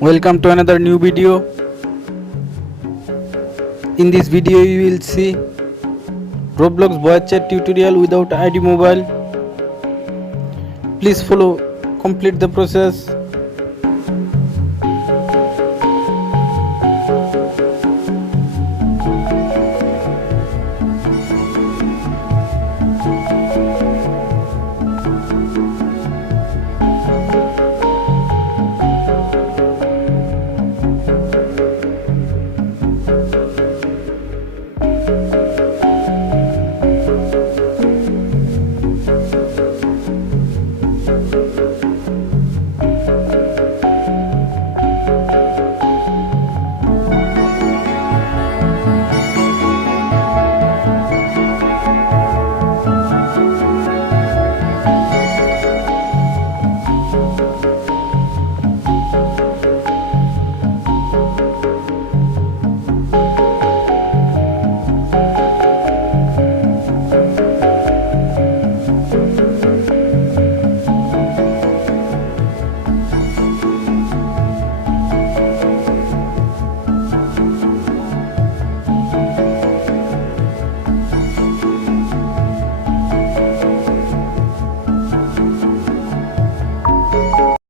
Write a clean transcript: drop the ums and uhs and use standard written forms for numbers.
Welcome to another new video. In this video you will see Roblox voice chat tutorial without ID mobile. Please follow complete the process.